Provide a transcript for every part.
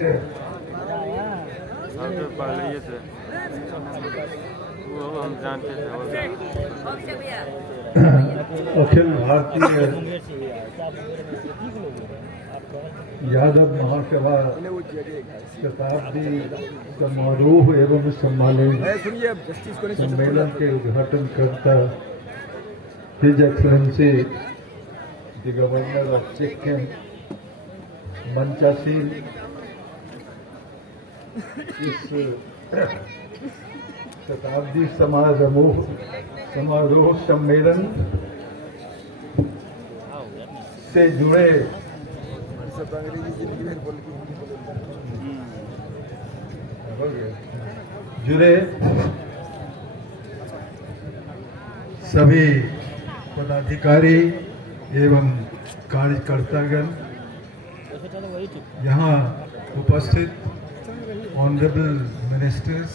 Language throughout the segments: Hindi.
सबसे पहले ये थे, वो हम जानते थे। अखिल भारतीय यादव महासभा शताब्दी समारोह एवं सम्मेलन के उद्घाटन करता his excellency the governor of Sikkim मंचासीन इस शताब्दी समारोह सम्मेलन से जुड़े सभी पदाधिकारी एवं कार्यकर्तागण, यहाँ उपस्थित honourable ministers,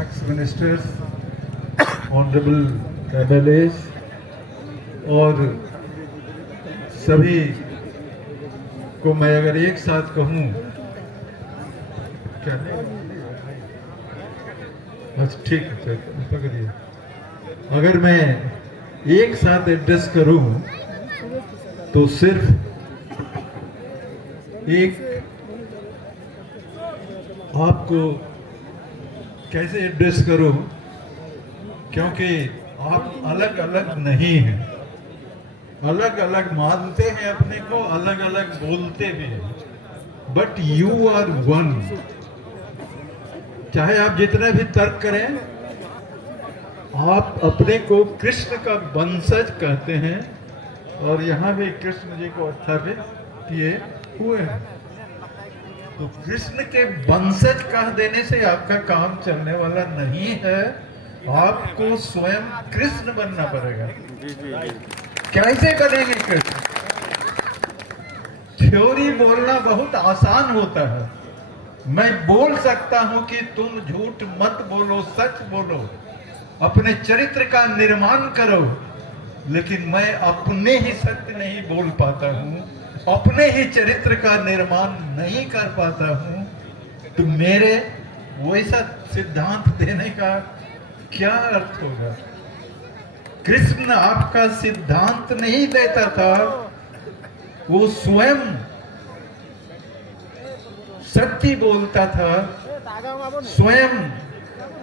x ministers, honourable MLAs और सभी को मैं अगर एक साथ कहूँ, क्या बस ठीक है, पकड़िए, अगर मैं एक साथ एड्रेस करूं तो सिर्फ एक आपको कैसे एड्रेस करूं, क्योंकि आप अलग अलग नहीं हैं, अलग अलग मानते हैं अपने को, अलग अलग बोलते भी हैं, बट यू आर वन। चाहे आप जितना भी तर्क करें, आप अपने को कृष्ण का वंशज कहते हैं और यहाँ भी कृष्ण जी को स्थापित किए हुए हैं। तो कृष्ण के वंशज कह देने से आपका काम चलने वाला नहीं है, आपको स्वयं कृष्ण बनना पड़ेगा। कैसे बनेंगे कृष्ण? थ्योरी बोलना बहुत आसान होता है, मैं बोल सकता हूं कि तुम झूठ मत बोलो, सच बोलो, अपने चरित्र का निर्माण करो, लेकिन मैं अपने ही सत्य नहीं बोल पाता हूं, अपने ही चरित्र का निर्माण नहीं कर पाता हूं, तो मेरे वैसा सिद्धांत देने का क्या अर्थ होगा? कृष्ण आपका सिद्धांत नहीं देता था, वो स्वयं सत्य बोलता था, स्वयं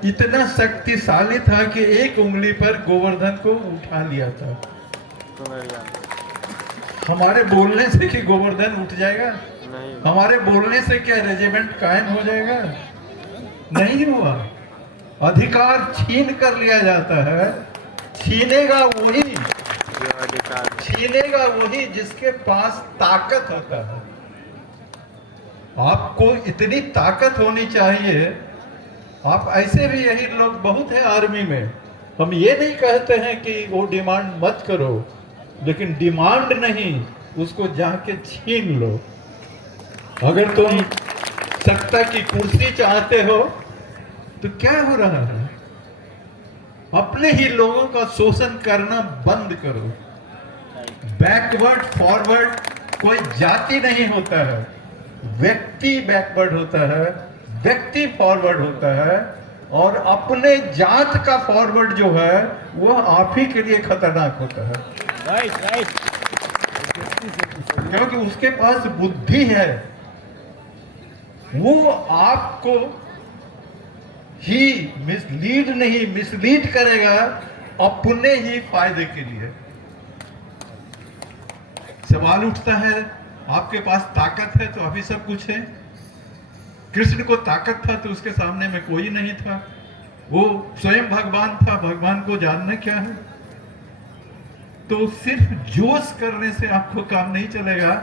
इतना शक्तिशाली था कि एक उंगली पर गोवर्धन को उठा लिया था। हमारे बोलने से कि गोवर्धन उठ जाएगा? नहीं। हमारे बोलने से क्या रेजिमेंट कायम हो जाएगा? नहीं हुआ। अधिकार छीन कर लिया जाता है, छीनेगा वही जिसके पास ताकत होता है। आपको इतनी ताकत होनी चाहिए। आप ऐसे भी यही लोग बहुत है आर्मी में, हम ये नहीं कहते हैं कि वो डिमांड मत करो, लेकिन डिमांड नहीं, उसको जाके छीन लो। अगर तुम सत्ता की कुर्सी चाहते हो तो क्या हो रहा है? अपने ही लोगों का शोषण करना बंद करो। बैकवर्ड फॉरवर्ड कोई जाति नहीं होता है, व्यक्ति बैकवर्ड होता है, व्यक्ति फॉरवर्ड होता है, और अपने जात का फॉरवर्ड जो है वो आप ही के लिए खतरनाक होता है। राइट। क्योंकि उसके पास बुद्धि है, वो आपको ही मिसलीड करेगा अपने ही फायदे के लिए। सवाल उठता है, आपके पास ताकत है तो अभी सब कुछ है। कृष्ण को ताकत था तो उसके सामने में कोई नहीं था, वो स्वयं भगवान था। भगवान को जानना क्या है? तो सिर्फ जोश करने से आपको काम नहीं चलेगा,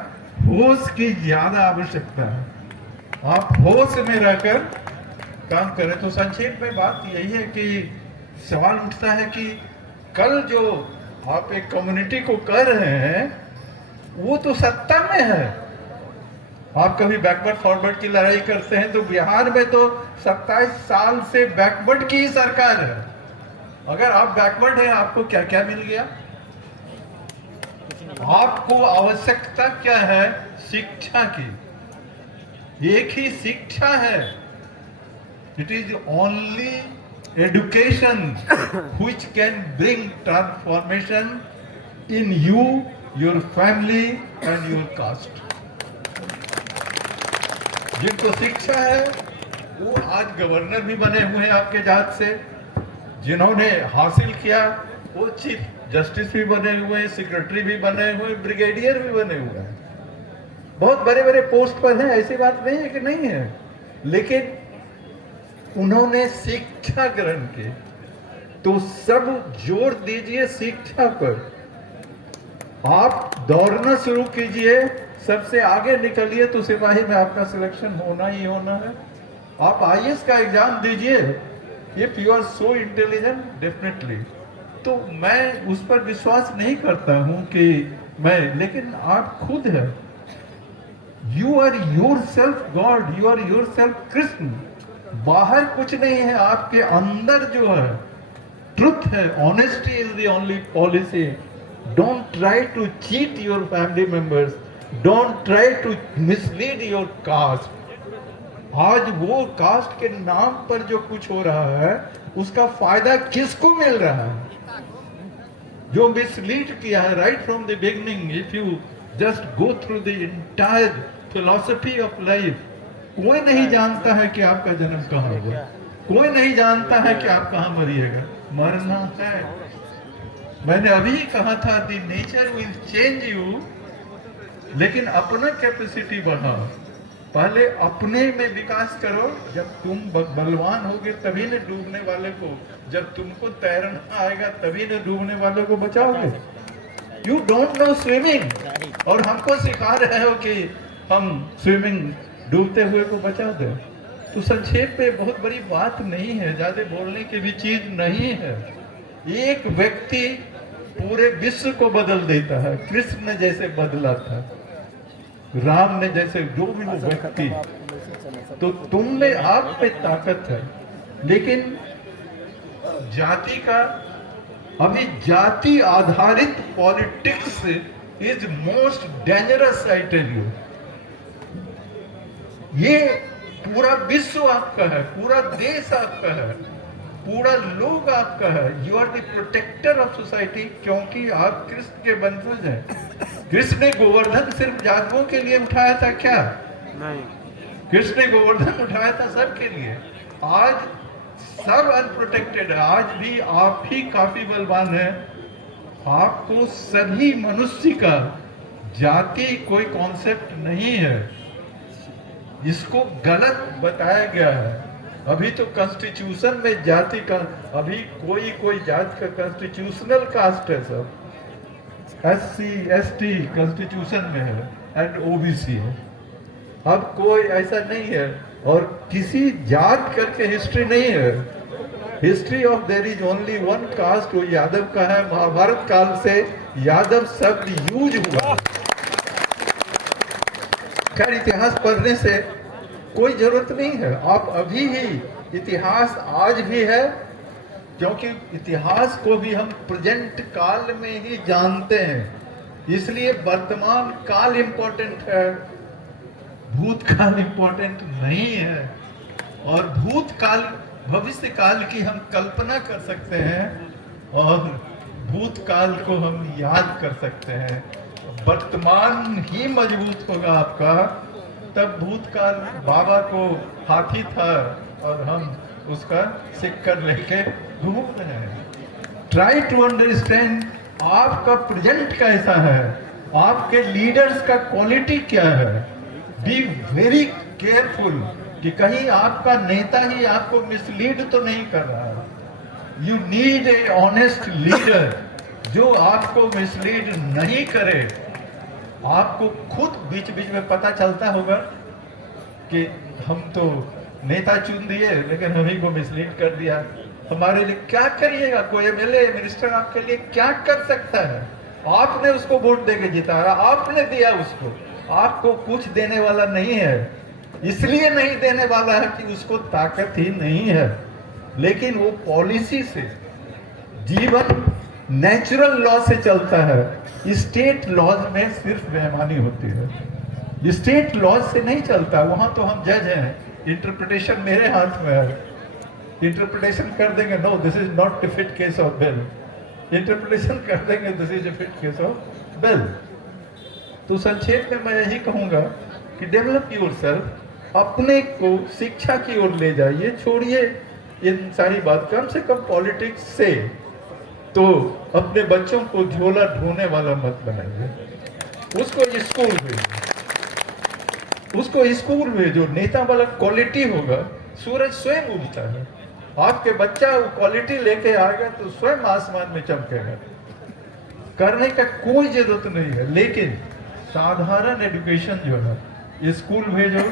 होश की ज्यादा आवश्यकता है। आप होश में रहकर काम करें। तो संक्षेप में बात यही है कि सवाल उठता है कि कल जो आप एक कम्युनिटी को कर रहे हैं वो तो सत्ता में है। आप कभी बैकवर्ड फॉरवर्ड की लड़ाई करते हैं तो बिहार में तो 27 साल से बैकवर्ड की ही सरकार है। अगर आप बैकवर्ड हैं, आपको क्या क्या मिल गया? आपको आवश्यकता क्या है? शिक्षा की। एक ही शिक्षा है। It is only education which can bring transformation in you, your family and your cast. जिनको शिक्षा है वो आज गवर्नर भी बने हुए हैं आपके जात से, जिन्होंने हासिल किया वो चीफ जस्टिस भी बने हुए हैं, सेक्रेटरी भी बने हुए, ब्रिगेडियर भी बने हुए हैं, बहुत बड़े बड़े पोस्ट पर हैं। ऐसी बात नहीं है कि नहीं है, लेकिन उन्होंने शिक्षा ग्रहण की। तो सब जोर दीजिए शिक्षा पर। आप दौड़ना शुरू कीजिए, सबसे आगे निकलिए तो सिपाही में आपका सिलेक्शन होना ही होना है। आप आईएएस का एग्जाम दीजिए, if you are so intelligent definitely. तो मैं उस पर विश्वास नहीं करता हूं कि मैं, लेकिन आप खुद है, you are yourself god, you are yourself Krishna. बाहर कुछ नहीं है, आपके अंदर जो है ट्रुथ है, honesty is the only policy. Don't try to cheat your family members, don't try to mislead your caste. आज वो कास्ट के नाम पर जो कुछ हो रहा है उसका फायदा किसको मिल रहा है? जो मिसलीड किया है right from the beginning. If you just go through the entire philosophy of life, कोई नहीं जानता है कि आपका जन्म कहाँ हुआ, कोई नहीं जानता है कि आप कहाँ मरिएगा, मरना है। मैंने अभी कहा था the nature will change you, लेकिन अपना कैपेसिटी बढ़ाओ। पहले अपने में विकास करो। जब तुम बलवान होगे तभी न डूबने वाले को, जब तुमको तैरना आएगा तभी न डूबने वाले को बचाओगे। यू डोंट नो स्विमिंग और हमको सिखा रहे हो कि हम स्विमिंग डूबते हुए को बचा दे। तो संक्षेप में बहुत बड़ी बात नहीं है, ज्यादा बोलने की भी चीज नहीं है। एक व्यक्ति पूरे विश्व को बदल देता है। कृष्ण ने जैसे बदला था, राम ने जैसे, जो भी वो व्यक्ति, तो तुम में आप पे ताकत है। लेकिन जाति का, अभी जाति आधारित politics is most dangerous, I tell you. ये पूरा विश्व आपका है, पूरा देश आपका है, पूरा लोग आपका है। You are the protector of society, क्योंकि आप कृष्ण के वंशज हैं। कृष्ण ने गोवर्धन सिर्फ यादवों के लिए उठाया था क्या? नहीं, कृष्ण ने गोवर्धन उठाया था सबके लिए। आज सब अनप्रोटेक्टेड है। आज भी आप ही काफी बलवान है। आपको सभी मनुष्य का जाति कोई कॉन्सेप्ट नहीं है, इसको गलत बताया गया है। अभी तो कॉन्स्टिट्यूशन में जाति का, अभी कोई जात का कॉन्स्टिट्यूशनल कास्ट है, सब SC ST कॉन्स्टिट्यूशन में है एंड OBC है। अब कोई ऐसा नहीं है, और किसी जात करके हिस्ट्री नहीं है। History of their is only one cast, वो यादव का है। महाभारत काल से यादव शब्द यूज हुआ। खैर, इतिहास पढ़ने से कोई जरूरत नहीं है। आप अभी ही, इतिहास आज भी है, क्योंकि इतिहास को भी हम प्रेजेंट काल में ही जानते हैं। इसलिए वर्तमान काल इंपॉर्टेंट है, भूतकाल इंपॉर्टेंट नहीं है। और भूतकाल, भविष्य काल की हम कल्पना कर सकते हैं और भूतकाल को हम याद कर सकते हैं। वर्तमान ही मजबूत होगा आपका, तब भूतकाल बाबा को हाथी था और हम उसका सिक्कर लेके घूम रहे हैं। ट्राई टू अंडरस्टैंड आपका प्रेजेंट कैसा है, आपके लीडर्स का क्वालिटी क्या है। बी वेरी केयरफुल कि कहीं आपका नेता ही आपको मिसलीड तो नहीं कर रहा है। You need a honest leader जो आपको मिसलीड नहीं करे। आपको खुद बीच बीच में पता चलता होगा कि हम तो नेता चुन दिए लेकिन हम ही को मिसलीड कर दिया। हमारे लिए क्या करिएगा? कोई एमएलए मिनिस्टर आपके लिए क्या कर सकता है? आपने उसको वोट देके जिताया, आपने दिया उसको, आपको कुछ देने वाला नहीं है। इसलिए नहीं देने वाला है कि उसको ताकत ही नहीं है, लेकिन वो पॉलिसी से, जीवन नेचुरल लॉ से चलता है। स्टेट लॉज में सिर्फ बेईमानी होती है। स्टेट लॉज से नहीं चलता, वहां तो हम जज हैं, इंटरप्रिटेशन मेरे हाथ में है। इंटरप्रिटेशन कर देंगे no this is not a fit case of bail, interpretation कर देंगे this is a fit case of bail. तो संक्षेप में मैं यही कहूंगा कि डेवलप योरसेल्फ, अपने को शिक्षा की ओर ले जाइए, छोड़िए इन सारी बात, कम से कम पॉलिटिक्स से तो अपने बच्चों को झोला ढोने वाला मत बनाइए। उसको स्कूल भेजो, उसको स्कूल भेजो, नेता वाला क्वालिटी होगा, सूरज स्वयं उगता है, आपके बच्चा वो क्वालिटी लेके आएगा तो स्वयं आसमान में चमकेगा। करने का कोई जरूरत नहीं है, लेकिन साधारण एजुकेशन जो है स्कूल भेजो,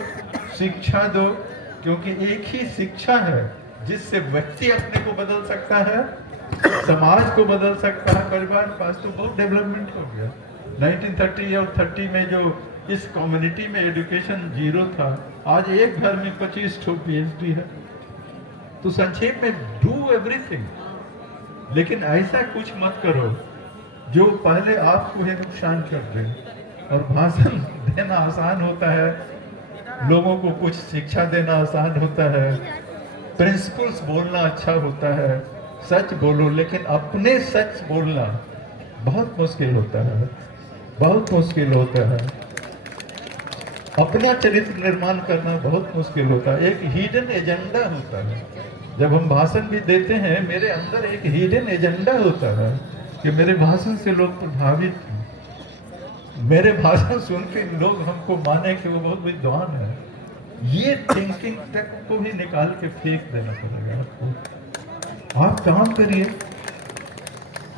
शिक्षा दो, क्योंकि एक ही शिक्षा है जिससे व्यक्ति अपने को बदल सकता है, समाज को बदल सकता है, परिवार पास तो बहुत डेवलपमेंट हो गया। 1930 और 30 में जो इस कम्युनिटी में एजुकेशन जीरो था, आज एक घर में 25 ठो PhD है। तो संक्षेप में डू एवरीथिंग, लेकिन ऐसा कुछ मत करो जो पहले आपको ही नुकसान कर दे। और भाषण देना आसान होता है, लोगों को कुछ शिक्षा देना आसान होता है, प्रिंसिपल्स बोलना अच्छा होता है, सच बोलो, लेकिन अपने सच बोलना बहुत मुश्किल होता है, बहुत मुश्किल होता है। अपना चरित्र निर्माण करना बहुत मुश्किल होता है। एक हिडन एजेंडा होता है। जब हम भाषण भी देते हैं, मेरे अंदर एक हिडन एजेंडा होता है कि मेरे भाषण से लोग प्रभावित हैं, मेरे भाषण सुन के लोग हमको माने कि वो बहुत विद्वान है। ये थिंकिंग तक को भी निकाल के फेंक देना पड़ेगा आपको। आप काम करिए,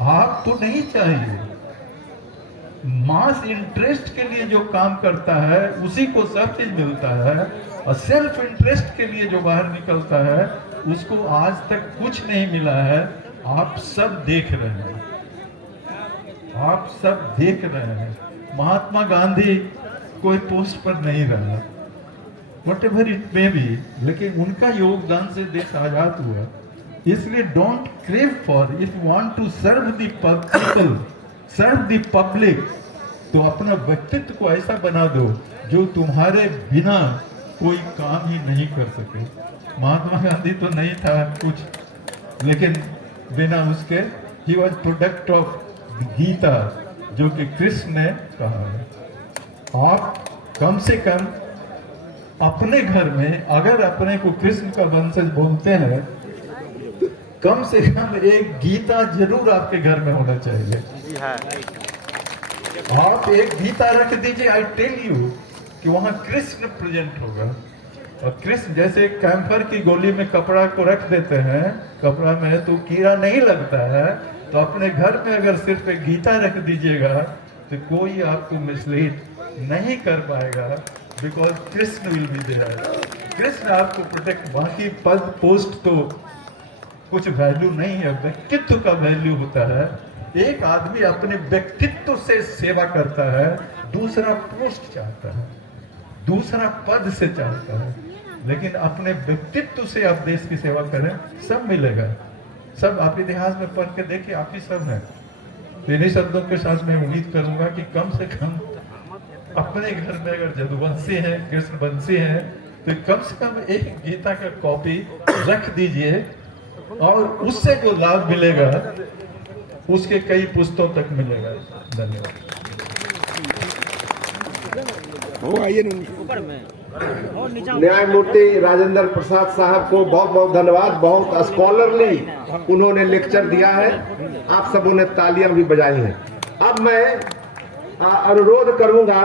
आप तो नहीं चाहिए, मास इंटरेस्ट के लिए जो काम करता है उसी को सब चीज मिलता है, और सेल्फ इंटरेस्ट के लिए जो बाहर निकलता है उसको आज तक कुछ नहीं मिला है। आप सब देख रहे हैं, आप सब देख रहे हैं। महात्मा गांधी कोई पोस्ट पर नहीं रहा, whatever it may be, लेकिन उनका योगदान से देश आजाद हुआ। इसलिए don't crave for, if you want to serve the people, serve the public, तो अपना व्यक्तित्व को ऐसा बना दो जो तुम्हारे बिना कोई काम ही नहीं कर सके। महात्मा गांधी तो नहीं था कुछ, लेकिन बिना उसके ही वॉज प्रोडक्ट ऑफ गीता, जो कि कृष्ण ने कहा है। आप कम से कम अपने घर में अगर अपने को कृष्ण का वंशज बोलते हैं, कम से कम एक गीता जरूर आपके घर में होना चाहिए। आप एक गीता रख दीजिए, आई टेल यू कि वहां कृष्ण प्रेजेंट होगा। और कृष्ण जैसे कैंफर की गोली में कपड़ा को रख देते हैं, कपड़ा में तो कीड़ा नहीं लगता है, तो अपने घर में अगर सिर्फ एक गीता रख दीजिएगा तो कोई आपको मिसलीड नहीं कर पाएगा, because Krishna will be there. Krishna आपको प्रोटेक्ट, बाकी पद पोस्ट तो कुछ वैल्यू नहीं है, व्यक्तित्व का वैल्यू होता है। एक आदमी अपने व्यक्तित्व से सेवा करता है, दूसरा पोस्ट चाहता है, दूसरा पद से चाहता है, लेकिन अपने व्यक्तित्व से आप देश की सेवा करें, सब मिलेगा। सब आप इतिहास में पढ़ के देखिए, आप ही सब हैं। इन्हीं शब्दों के साथ मैं उम्मीद करूंगा कि कम से कम अपने घर में अगर जदुवंशी हैं, कृष्णवंशी हैं, तो कम से कम एक गीता का कॉपी रख दीजिए, और उससे जो लाभ मिलेगा उसके कई पुस्तकों तक मिलेगा। धन्यवाद। न्यायमूर्ति राजेंद्र प्रसाद साहब को बहुत बहुत धन्यवाद। बहुत स्कॉलरली उन्होंने लेक्चर दिया है, आप सबों ने तालियां भी बजाई हैं। अब मैं अनुरोध करूंगा